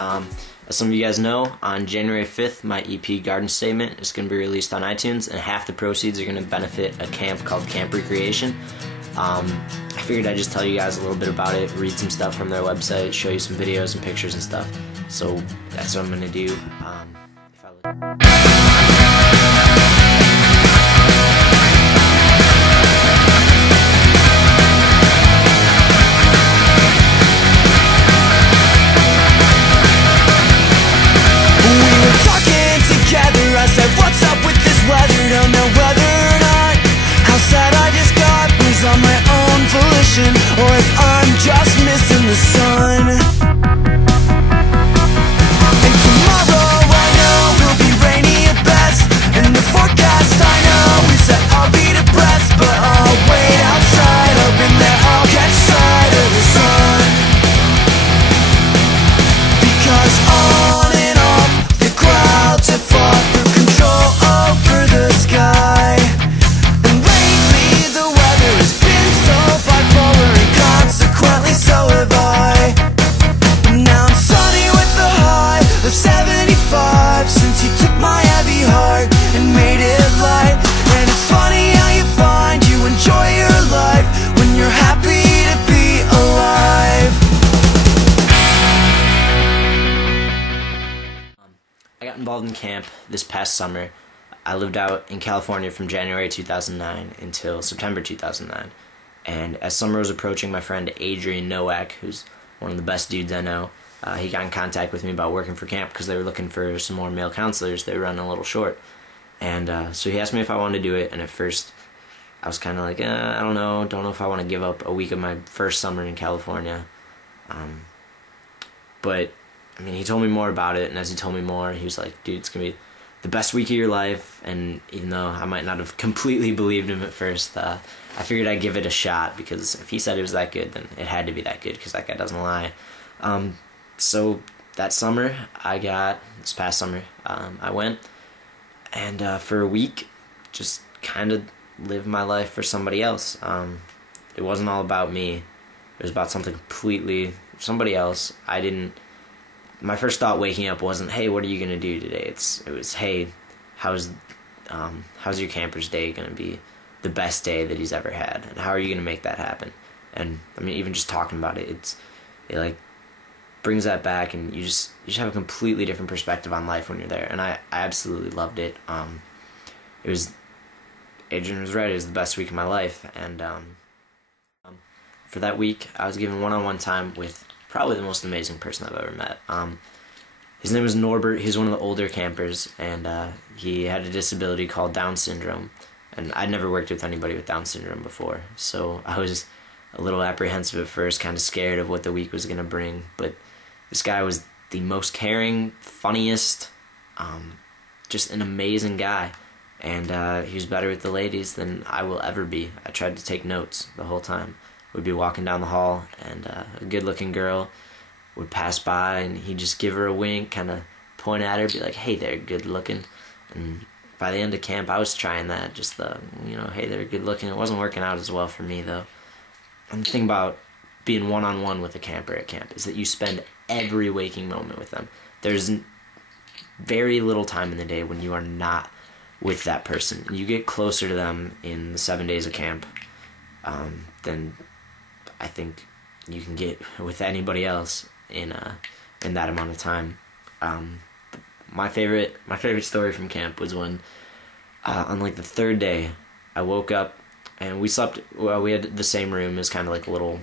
As some of you guys know, on January 5th, my EP Garden Statement is going to be released on iTunes, and half the proceeds are going to benefit a camp called Camp Recreation. I figured I'd just tell you guys a little bit about it, read some stuff from their website, show you some videos and pictures and stuff. So that's what I'm going to do. I said, what's up with this weather? Don't know whether or not how sad I just got was on my own volition, or if I'm just missing the sun. And tomorrow I know will be rainy at best, and the forecast I know is that I'll be depressed, but I'll wait outside, hoping that I'll catch sight of the sun. Because on and off the clouds have fought over the sky, and lately the weather has been so bipolar, and consequently so have I. Now I'm sunny with a high of 75, since you took my heavy heart and made it light. And it's funny how you find you enjoy your life when you're happy to be alive. I got involved in camp this past summer. I lived out in California from January 2009 until September 2009. And as summer was approaching, my friend Adrian Nowak, who's one of the best dudes I know, he got in contact with me about working for camp because they were looking for some more male counselors. They were running a little short. And so he asked me if I wanted to do it, and at first I was kind of like, I don't know if I want to give up a week of my first summer in California. But I mean, he told me more about it, and as he told me more, he was like, dude, it's going to be the best week of your life. And even though I might not have completely believed him at first, I figured I'd give it a shot, because if he said it was that good, then it had to be that good, because that guy doesn't lie. So that summer, this past summer, I went, and for a week, just kind of lived my life for somebody else. It wasn't all about me. It was about somebody else. My first thought waking up wasn't, hey, what are you going to do today? It was, hey, how's your camper's day going to be the best day that he's ever had? And how are you going to make that happen? And I mean, even just talking about it, it like brings that back, and you just have a completely different perspective on life when you're there. And I absolutely loved it. Adrian was right, it was the best week of my life. And for that week, I was given one-on-one time with probably the most amazing person I've ever met. His name was Norbert. He's one of the older campers, and he had a disability called Down syndrome. And I'd never worked with anybody with Down syndrome before, so I was a little apprehensive at first, kind of scared of what the week was going to bring. But this guy was the most caring, funniest, just an amazing guy. And he was better with the ladies than I will ever be. I tried to take notes the whole time. We'd be walking down the hall, and a good-looking girl would pass by, and he'd just give her a wink, kind of point at her, be like, hey there, good-looking. And by the end of camp, I was trying that, just hey there, good-looking. It wasn't working out as well for me, though. And the thing about being one-on-one with a camper at camp is that you spend every waking moment with them. There's very little time in the day when you are not with that person. You get closer to them in the 7 days of camp than I think you can get with anybody else in that amount of time. My favorite story from camp was when on like the third day, I woke up and we slept. Well, we had the same room as kind of like a little,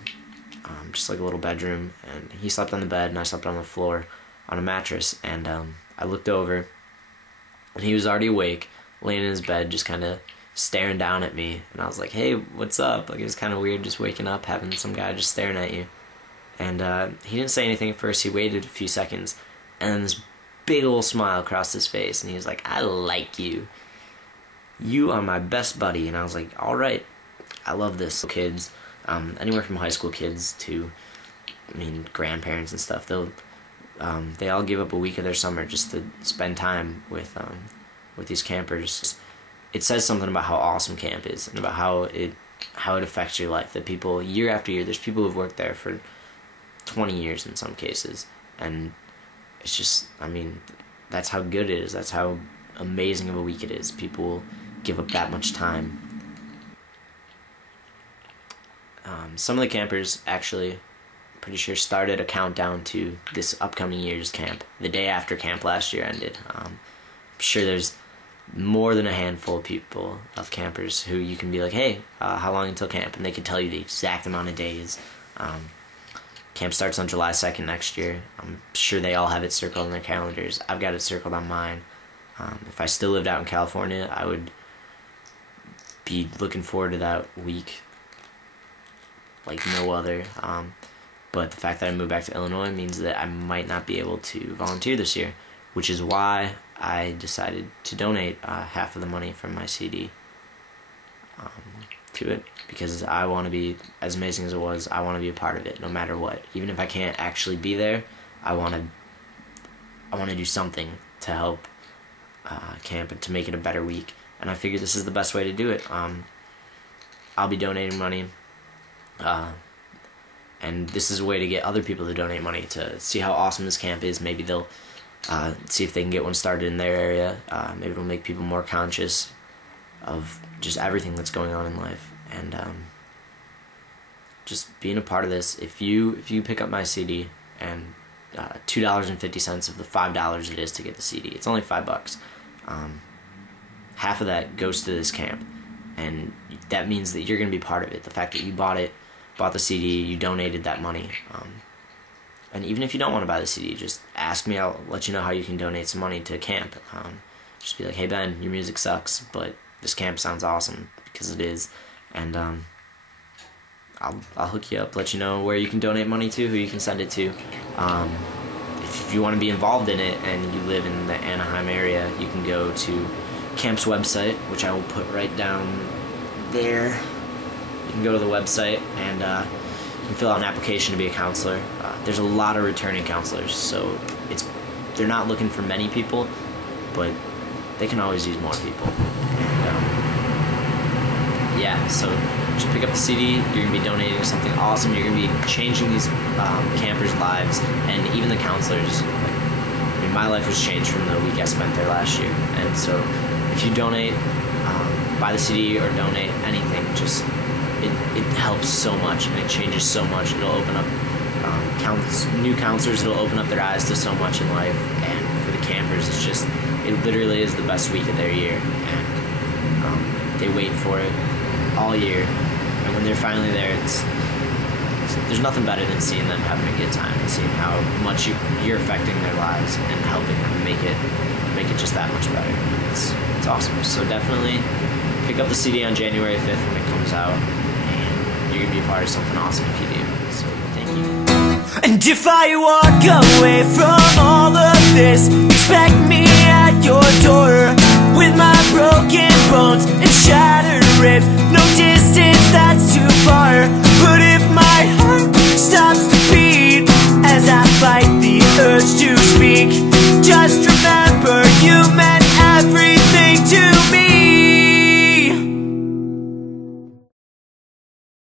just like a little bedroom, and he slept on the bed and I slept on the floor on a mattress. And I looked over, and he was already awake, laying in his bed, just kind of staring down at me. And I was like, hey, what's up? Like, it was kind of weird just waking up, having some guy just staring at you. And he didn't say anything at first. He waited a few seconds, and then this big old smile crossed his face, and he was like, I like you. You are my best buddy. And I was like, all right, I love this. Kids, anywhere from high school kids to, grandparents and stuff, they all give up a week of their summer just to spend time with these campers. It says something about how awesome camp is, and about how it affects your life. That people, year after year, there's people who've worked there for 20 years in some cases, and it's just, I mean, that's how good it is. That's how amazing of a week it is. People will give up that much time. Some of the campers actually, pretty sure, started a countdown to this upcoming year's camp the day after camp last year ended. I'm sure there's more than a handful of people, of campers, who you can be like, hey, how long until camp? And they can tell you the exact amount of days. Camp starts on July 2nd next year. I'm sure they all have it circled on their calendars. I've got it circled on mine. If I still lived out in California, I would be looking forward to that week like no other. But the fact that I moved back to Illinois means that I might not be able to volunteer this year, which is why I decided to donate half of the money from my CD to it, because I want to be, as amazing as it was, I want to be a part of it no matter what. Even if I can't actually be there, I want to do something to help camp and to make it a better week. And I figured this is the best way to do it. I'll be donating money, and this is a way to get other people to donate money to see how awesome this camp is. Maybe they'll see if they can get one started in their area. Maybe it'll make people more conscious of just everything that's going on in life. And just being a part of this, if you pick up my CD, and $2.50 of the $5 it is to get the CD, it's only $5. Half of that goes to this camp, and that means that you're going to be part of it. The fact that you bought the CD, you donated that money. And even if you don't want to buy the CD, just ask me. I'll let you know how you can donate some money to camp. Just be like, hey Ben, your music sucks, but this camp sounds awesome, because it is. And I'll hook you up, let you know where you can donate money to, who you can send it to. If you want to be involved in it and you live in the Anaheim area, you can go to camp's website, which I will put right down there. You can go to the website and you can fill out an application to be a counselor. There's a lot of returning counselors, so they're not looking for many people, but they can always use more people. And yeah, so just pick up the CD. You're going to be donating something awesome. You're going to be changing these campers' lives, and even the counselors. I mean, my life was changed from the week I spent there last year. And so if you donate, buy the CD or donate anything, just it helps so much, and it changes so much. It'll open up new counselors. It'll open up their eyes to so much in life. And for the campers, it literally is the best week of their year. And they wait for it all year, and when they're finally there, there's nothing better than seeing them having a good time and seeing how much you're affecting their lives and helping them make it just that much better. It's awesome. So definitely pick up the CD on January 5th when it comes out, and you're gonna be a part of something awesome if you do. So thank you. And if I walk away from all of this, expect me at your door with my broken bones and shattered ribs. No distance that's too far, but